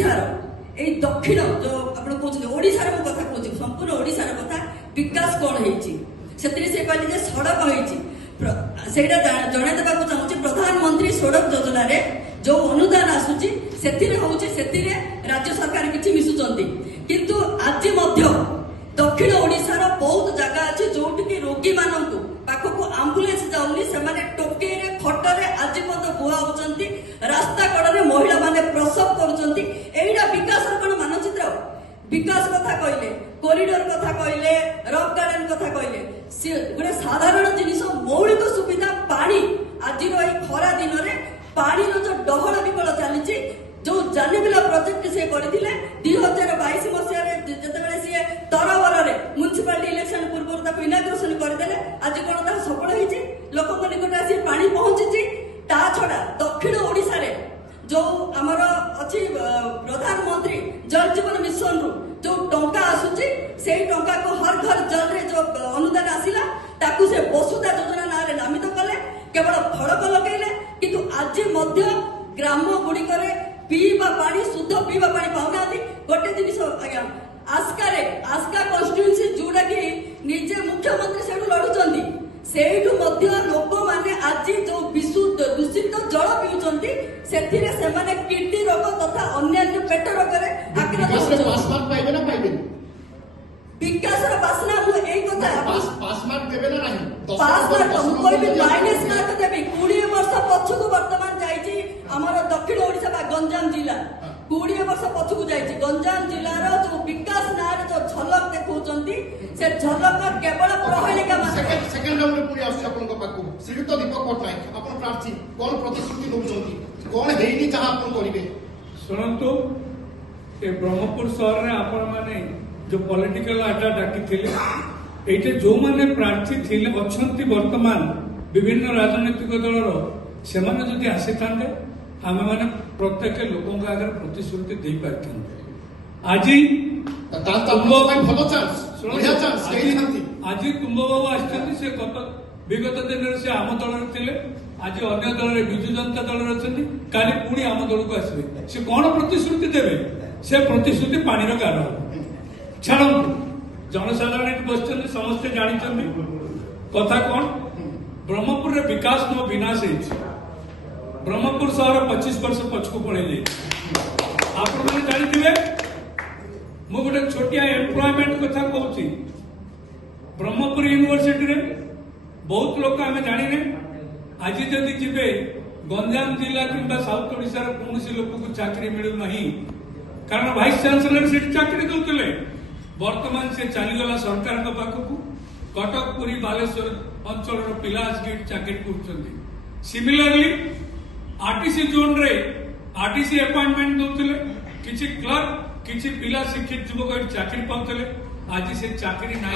ओडिशार ए दक्षिण जो आपण कहते ओडिशार मु कथा कहूँ संपूर्ण ओडिशार कथा विकास कौन होती से कहले सड़क होती जन देवा चाहूँ प्रधानमंत्री सड़क योजना रे जो अनुदान आसूची से राज्य सरकार किसी मिशुचंती किंतु आज दक्षिण ओडिशार बहुत जगह अच्छे जोटि रोगी मानक पाखक आंबुलांस जाऊनी से टोके खटरे आज बुआ होती रास्ता कड़े महिला माने प्रसव करुँच विकास कौन मानचित्र विकास कथा कहले कॉरिडोर कथा कहले रॉक गार्डन कथा कहले सी गोटे साधारण जिनिस मौलिक सुविधा पानी आज खरा दिन में पानी जो डहल विकल चली जो जानेबिला प्रोजेक्ट से करते 2022 मसीह जिते सी तरबर में म्यूनिसिपालिटी इलेक्शन पूर्व इनाग्रेसन करदे आज कौन तार सफल होती लोक निकट आसी पानी पहुंची ता छड़ा दक्षिण ओडिशा रे जो आमर अच्छी प्रधानमंत्री जल जीवन मिशन रु जो टंका आसूची से टंका को हर घर जल रे जो अनुदान आसिला ताकू से वसुधा योजना ना रे नामित कले केवल फड़क लगेले किंतु आज मध्य ग्राम गुड़िक पीवा पानी शुद्ध पीवा पानी पाऊना गोटे जिन आज्ञा आस्का कन्स्टिट्यूएंसी जोटा कि निजे मुख्यमंत्री से लड़ुंट से लोक मैंने आज जो विशुद्ध दूषित जल पीउंट से किडनी रोग तथा अन्य पेट रोग विकास बासना माइनस मार्क देवी 20 वर्ष पछकू वर्तमान जाइए आमर दक्षिण ओडिशा गंजाम जिला 20 वर्ष पछकू जाइए गंजाम जिलार जो विकास ना जो झलक देखुंट से झलक केवल प्रहेलिका सेकेंड राउंड पुणी आसी आपन पाखु श्रीयुक्त दीपक पटनायक आपन प्रार्थी कोन प्रतिश्रुति नउछंती कोन हेइनी जहां आपन करिवे सुनंतु ए ब्रह्मपुर शहर रे आपन माने जो पॉलिटिकल आडा डाकी थिले एटे जो माने प्रार्थी थिले अछंती वर्तमान विभिन्न राजनीतिक दलर से माने जदि आसी थांदे आमे माने प्रत्येक लोकों आगे प्रतिश्रुति दे पारथांते आज आज तुम्बो बाबू आछंती से विगत दिन में से आम दल थे आज अन्य दल विजु जनता दल अच्छा काली पुणी आम दल को आसवे से कौन प्रतिश्रुति देवे से प्रतिश्रुति पानी गार छाड़ू जनसाधारण बस समस्ते जानी कथा कौन ब्रह्मपुर रे विकास नो विनाश ब्रह्मपुर शहर 25 वर्ष पछकू पड़े आपने जानी मु गोटे छोटिया एम्प्लॉयमेंट कथा कहूँ ब्रह्मपुर यूनिवर्सिटी रे बहुत लोग आम जाने आज जदि जीवे गंजाम जिला कि साउथ ओडिशा कौन लोक को चाकरी मिलूना कारण भाइस चांसलर से चाकरी दौले वर्तमान से चलीगला सरकार पाखक कटक पुरी बालेश्वर अंचल पिला चाकरी कर सिमिलरली आरटीसी जोन रे आरटीसी अपॉइंटमेंट दौले किसी क्लर्क किसी पिला शिक्षित युवक चाकरी पाते आज से चाकरी ना